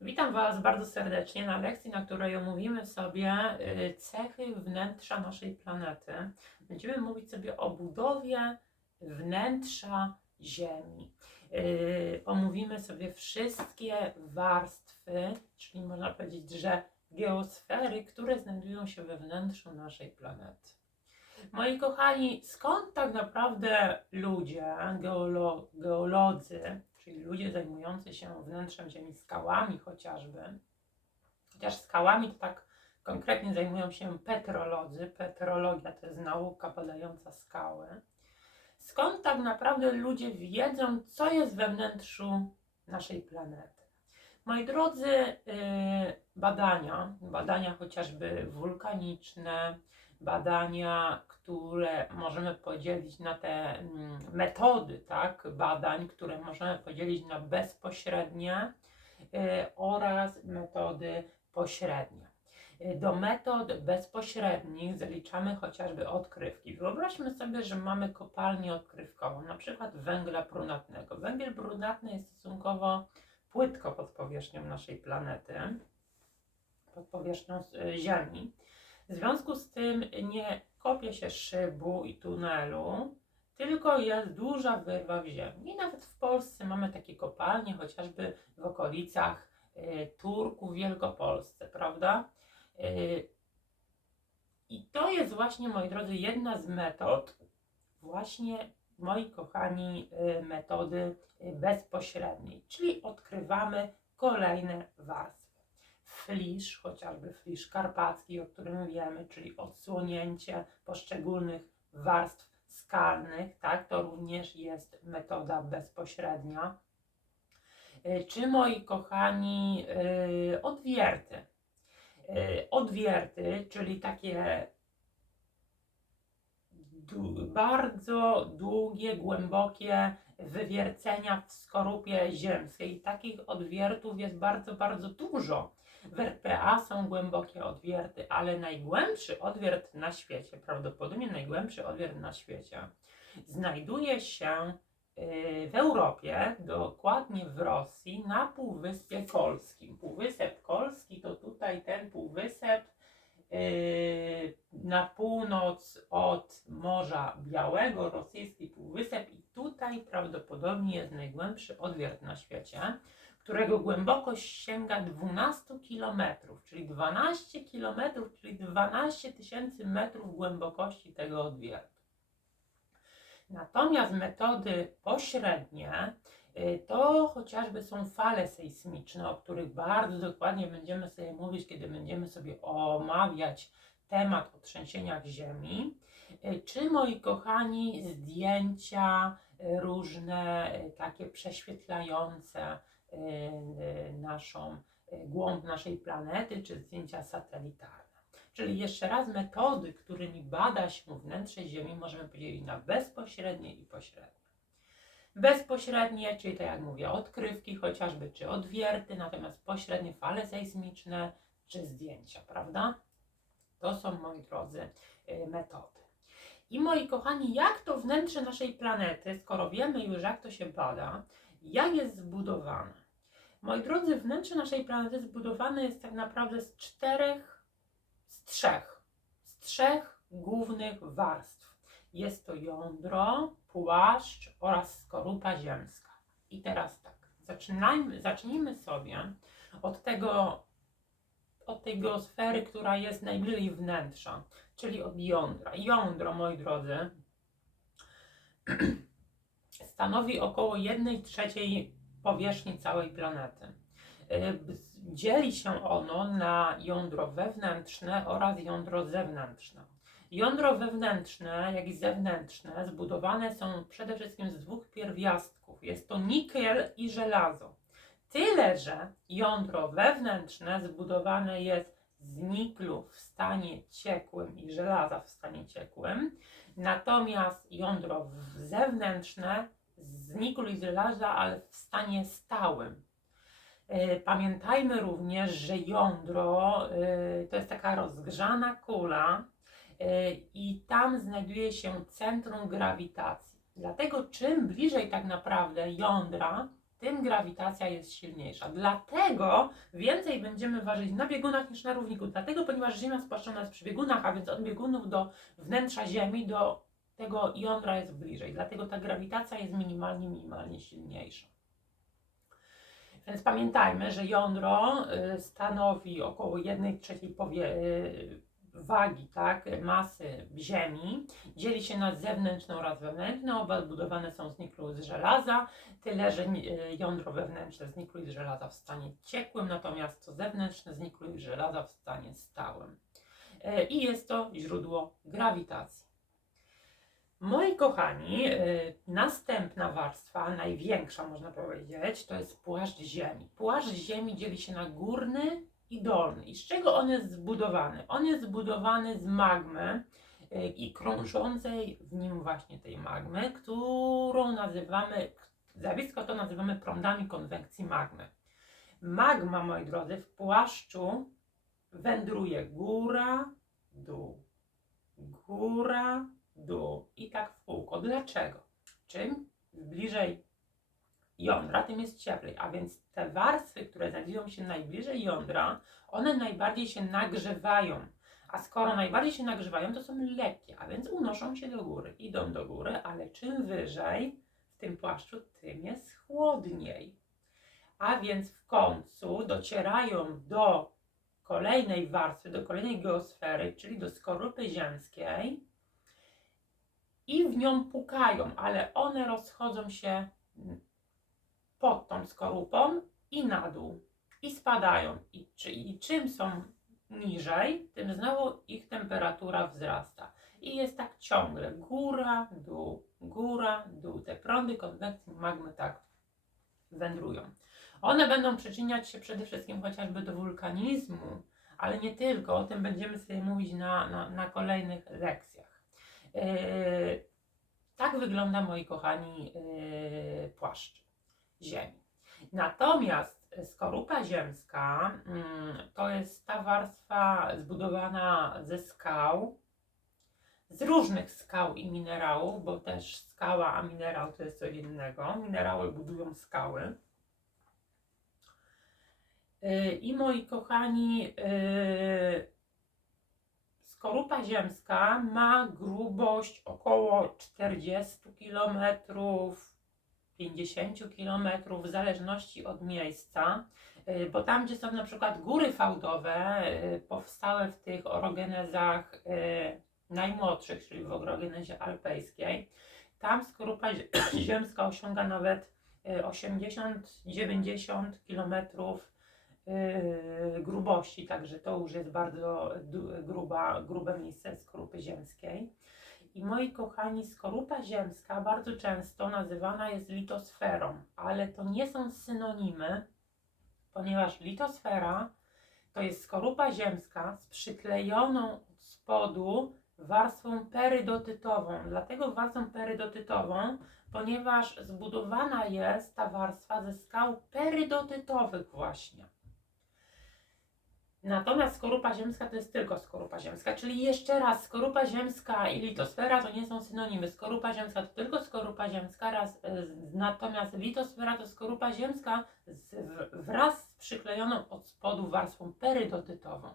Witam Was bardzo serdecznie na lekcji, na której omówimy sobie y, cechy wnętrza naszej planety. Będziemy mówić sobie o budowie wnętrza Ziemi. Y, Omówimy sobie wszystkie warstwy, czyli można powiedzieć, że geosfery, które znajdują się we wnętrzu naszej planety. Moi kochani, skąd tak naprawdę ludzie, geolo, geolodzy, czyli ludzie zajmujący się wnętrzem Ziemi, skałami chociażby, chociaż skałami to tak konkretnie zajmują się petrolodzy, petrologia to jest nauka badająca skały, skąd tak naprawdę ludzie wiedzą, co jest we wnętrzu naszej planety. Moi drodzy, yy, badania, badania chociażby wulkaniczne, badania, które możemy podzielić na te mm, metody tak, badań, które możemy podzielić na bezpośrednie y, oraz metody pośrednie. Y, Do metod bezpośrednich zaliczamy chociażby odkrywki. Wyobraźmy sobie, że mamy kopalnię odkrywkową, na przykład węgla brunatnego. Węgiel brunatny jest stosunkowo płytko pod powierzchnią naszej planety, pod powierzchnią y, Ziemi. W związku z tym nie kopie się szybu i tunelu, tylko jest duża wyrwa w ziemi. I nawet w Polsce mamy takie kopalnie, chociażby w okolicach y, Turku Wielkopolsce, prawda? Y, I to jest właśnie, moi drodzy, jedna z metod, właśnie moi kochani, y, metody bezpośredniej, czyli odkrywamy kolejne warstwy flisz, chociażby flisz karpacki, o którym wiemy, czyli odsłonięcie poszczególnych warstw skalnych, tak, to również jest metoda bezpośrednia. Y, Czy moi kochani, y, odwierty? Y, Odwierty, czyli takie bardzo długie, głębokie wywiercenia w skorupie ziemskiej. Takich odwiertów jest bardzo, bardzo dużo. W RPA są głębokie odwierty, ale najgłębszy odwiert na świecie, prawdopodobnie najgłębszy odwiert na świecie, znajduje się y, w Europie, dokładnie w Rosji, na Półwyspie Kolskim. Półwysep Kolski to tutaj ten półwysep y, na północ od Morza Białego, rosyjski półwysep i tutaj prawdopodobnie jest najgłębszy odwiert na świecie którego głębokość sięga 12 km, czyli 12 km, czyli 12 tysięcy metrów głębokości tego odwiertu. Natomiast metody pośrednie y, to chociażby są fale sejsmiczne, o których bardzo dokładnie będziemy sobie mówić, kiedy będziemy sobie omawiać temat o trzęsieniach ziemi. Y, Czy moi kochani, zdjęcia y, różne, takie prześwietlające, naszą y, głąb naszej planety, czy zdjęcia satelitarne. Czyli jeszcze raz metody, którymi bada się wnętrze Ziemi, możemy podzielić na bezpośrednie i pośrednie. Bezpośrednie, czyli tak jak mówię, odkrywki chociażby, czy odwierty, natomiast pośrednie fale sejsmiczne, czy zdjęcia, prawda? To są, moi drodzy, y, metody. I moi kochani, jak to wnętrze naszej planety, skoro wiemy już, jak to się bada, jak jest zbudowane? Moi drodzy, wnętrze naszej planety zbudowane jest tak naprawdę z czterech, z trzech, z trzech głównych warstw. Jest to jądro, płaszcz oraz skorupa ziemska. I teraz tak, zaczynajmy, zacznijmy sobie od tego, od tej geosfery, która jest najbliżej wnętrza, czyli od jądra. Jądro, moi drodzy, stanowi około 1 trzeciej powierzchni całej planety. Y, Dzieli się ono na jądro wewnętrzne oraz jądro zewnętrzne. Jądro wewnętrzne, jak i zewnętrzne zbudowane są przede wszystkim z dwóch pierwiastków. Jest to nikiel i żelazo. Tyle, że jądro wewnętrzne zbudowane jest z niklu w stanie ciekłym i żelaza w stanie ciekłym, natomiast jądro zewnętrzne z niklu i żelaza, ale w stanie stałym. E, Pamiętajmy również, że jądro e, to jest taka rozgrzana kula e, i tam znajduje się centrum grawitacji. Dlatego czym bliżej tak naprawdę jądra tym grawitacja jest silniejsza. Dlatego więcej będziemy ważyć na biegunach niż na równiku. Dlatego, ponieważ Ziemia spłaszczona jest przy biegunach, a więc od biegunów do wnętrza Ziemi, do tego jądra jest bliżej. Dlatego ta grawitacja jest minimalnie, minimalnie silniejsza. Więc pamiętajmy, że jądro y, stanowi około 1 trzeciej y, wagi, tak, masy Ziemi. Dzieli się na zewnętrzne oraz wewnętrzne. Oba zbudowane są z niklu z żelaza. Tyle, że y, jądro wewnętrzne z niklu i z żelaza w stanie ciekłym, natomiast to zewnętrzne z niklu i z żelaza w stanie stałym. I jest to źródło grawitacji. Moi kochani, y, następna warstwa, największa można powiedzieć, to jest płaszcz Ziemi. Płaszcz Ziemi dzieli się na górny i dolny. I z czego on jest zbudowany? On jest zbudowany z magmy y, i krążącej w nim właśnie tej magmy, którą nazywamy, zjawisko to nazywamy prądami konwekcji magmy. Magma, moi drodzy, w płaszczu wędruje góra, dół, góra, dół i tak w kółko. Dlaczego? Czym bliżej jądra, tym jest cieplej, a więc te warstwy, które znajdują się najbliżej jądra, one najbardziej się nagrzewają. A skoro najbardziej się nagrzewają, to są lekkie, a więc unoszą się do góry, idą do góry, ale czym wyżej w tym płaszczu, tym jest chłodniej. A więc w końcu docierają do kolejnej warstwy, do kolejnej geosfery, czyli do skorupy ziemskiej i w nią pukają, ale one rozchodzą się pod tą skorupą i na dół i spadają. I, czy, I czym są niżej, tym znowu ich temperatura wzrasta. I jest tak ciągle góra, dół, góra, dół. Te prądy konwekcji magmy tak wędrują. One będą przyczyniać się przede wszystkim chociażby do wulkanizmu, ale nie tylko. O tym będziemy sobie mówić na, na, na kolejnych lekcjach. Yy, tak wygląda, moi kochani, yy, płaszcz Ziemi. Natomiast skorupa ziemska mm, to jest ta warstwa zbudowana ze skał, z różnych skał i minerałów, bo też skała, a minerał to jest co innego. Minerały budują skały. Yy, I moi kochani, skorupa ziemska ma grubość około 40 km, 50 km, w zależności od miejsca, y, bo tam, gdzie są na przykład góry fałdowe, y, powstałe w tych orogenezach y, najmłodszych, czyli w orogenezie alpejskiej, tam skorupa ziemska osiąga nawet 80-90 km grubości, także to już jest bardzo gruba, grube miejsce skorupy ziemskiej. I moi kochani, skorupa ziemska bardzo często nazywana jest litosferą, ale to nie są synonimy, ponieważ litosfera to jest skorupa ziemska z przyklejoną od spodu warstwą perydotytową. Dlatego warstwą perydotytową, ponieważ zbudowana jest ta warstwa ze skał perydotytowych właśnie. Natomiast skorupa ziemska to jest tylko skorupa ziemska, czyli jeszcze raz, skorupa ziemska i litosfera to nie są synonimy. Skorupa ziemska to tylko skorupa ziemska, raz, y, natomiast litosfera to skorupa ziemska z, wraz z przyklejoną od spodu warstwą perydotytową.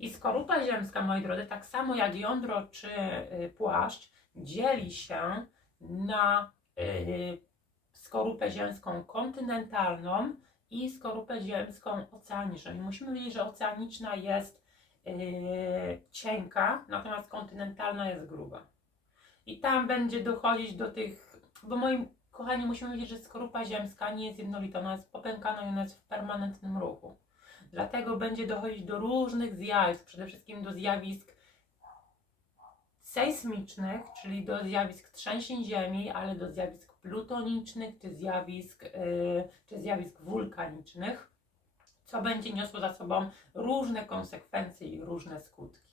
I skorupa ziemska, moi drodzy, tak samo jak jądro czy y, płaszcz, dzieli się na y, skorupę ziemską kontynentalną, i skorupę ziemską oceaniczną. I musimy wiedzieć, że oceaniczna jest yy, cienka, natomiast kontynentalna jest gruba. I tam będzie dochodzić do tych, bo moi kochani, musimy wiedzieć, że skorupa ziemska nie jest jednolita, ona jest popękana i ona jest w permanentnym ruchu. Dlatego będzie dochodzić do różnych zjawisk, przede wszystkim do zjawisk sejsmicznych, czyli do zjawisk trzęsień ziemi, ale do zjawisk plutonicznych, czy zjawisk, yy, czy zjawisk wulkanicznych, co będzie niosło za sobą różne konsekwencje i różne skutki.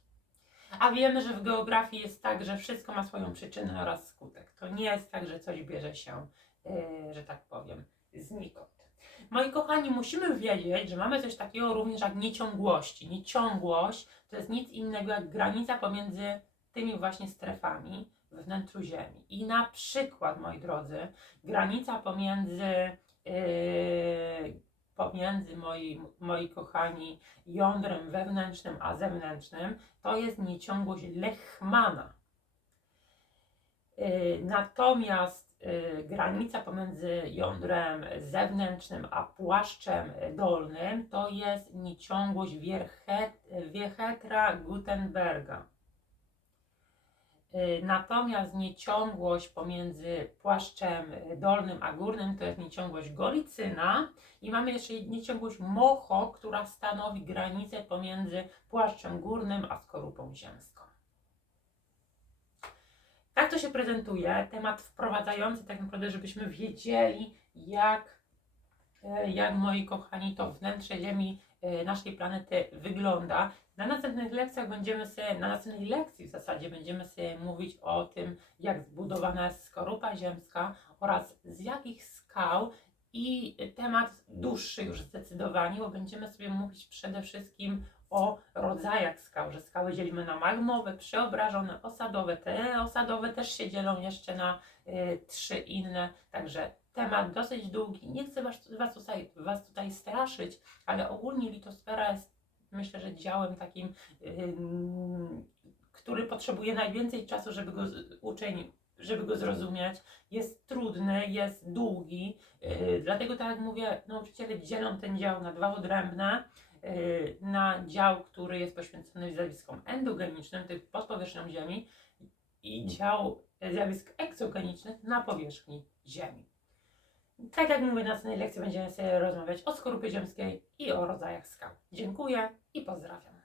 A wiemy, że w geografii jest tak, że wszystko ma swoją przyczynę oraz skutek. To nie jest tak, że coś bierze się, yy, że tak powiem, znikąd. Moi kochani, musimy wiedzieć, że mamy coś takiego również jak nieciągłości. Nieciągłość to jest nic innego jak granica pomiędzy tymi właśnie strefami wnętrzu Ziemi. I na przykład, moi drodzy, granica pomiędzy yy, pomiędzy moi, moi kochani jądrem wewnętrznym a zewnętrznym, to jest nieciągłość Lechmana. Yy, Natomiast yy, granica pomiędzy jądrem zewnętrznym a płaszczem dolnym to jest nieciągłość Wiechetra Gutenberga. Yy, Natomiast nieciągłość pomiędzy płaszczem dolnym a górnym to jest nieciągłość Golicyna i mamy jeszcze nieciągłość Mocho, która stanowi granicę pomiędzy płaszczem górnym a skorupą ziemską. Tak to się prezentuje. Temat wprowadzający, tak naprawdę, żebyśmy wiedzieli, jak, e, jak moi kochani, to wnętrze Ziemi, e, naszej planety wygląda. Na następnych lekcjach będziemy sobie, na następnej lekcji w zasadzie będziemy sobie mówić o tym, jak zbudowana jest skorupa ziemska oraz z jakich skał i temat dłuższy już zdecydowanie, bo będziemy sobie mówić przede wszystkim o rodzajach skał, że skały dzielimy na magmowe, przeobrażone, osadowe. Te osadowe też się dzielą jeszcze na y, trzy inne, także temat dosyć długi. Nie chcę was, was, tutaj, was tutaj straszyć, ale ogólnie litosfera jest myślę, że działem takim, który potrzebuje najwięcej czasu, żeby go uczeń, żeby go zrozumieć. Jest trudny, jest długi, yy, dlatego tak jak mówię, nauczyciele dzielą ten dział na dwa odrębne. yy, Na dział, który jest poświęcony zjawiskom endogenicznym, tych pod powierzchnią Ziemi, i dział zjawisk egzogenicznych na powierzchni Ziemi. Tak jak mówię, na następnej lekcji będziemy sobie rozmawiać o skorupie ziemskiej i o rodzajach skał. Dziękuję i pozdrawiam.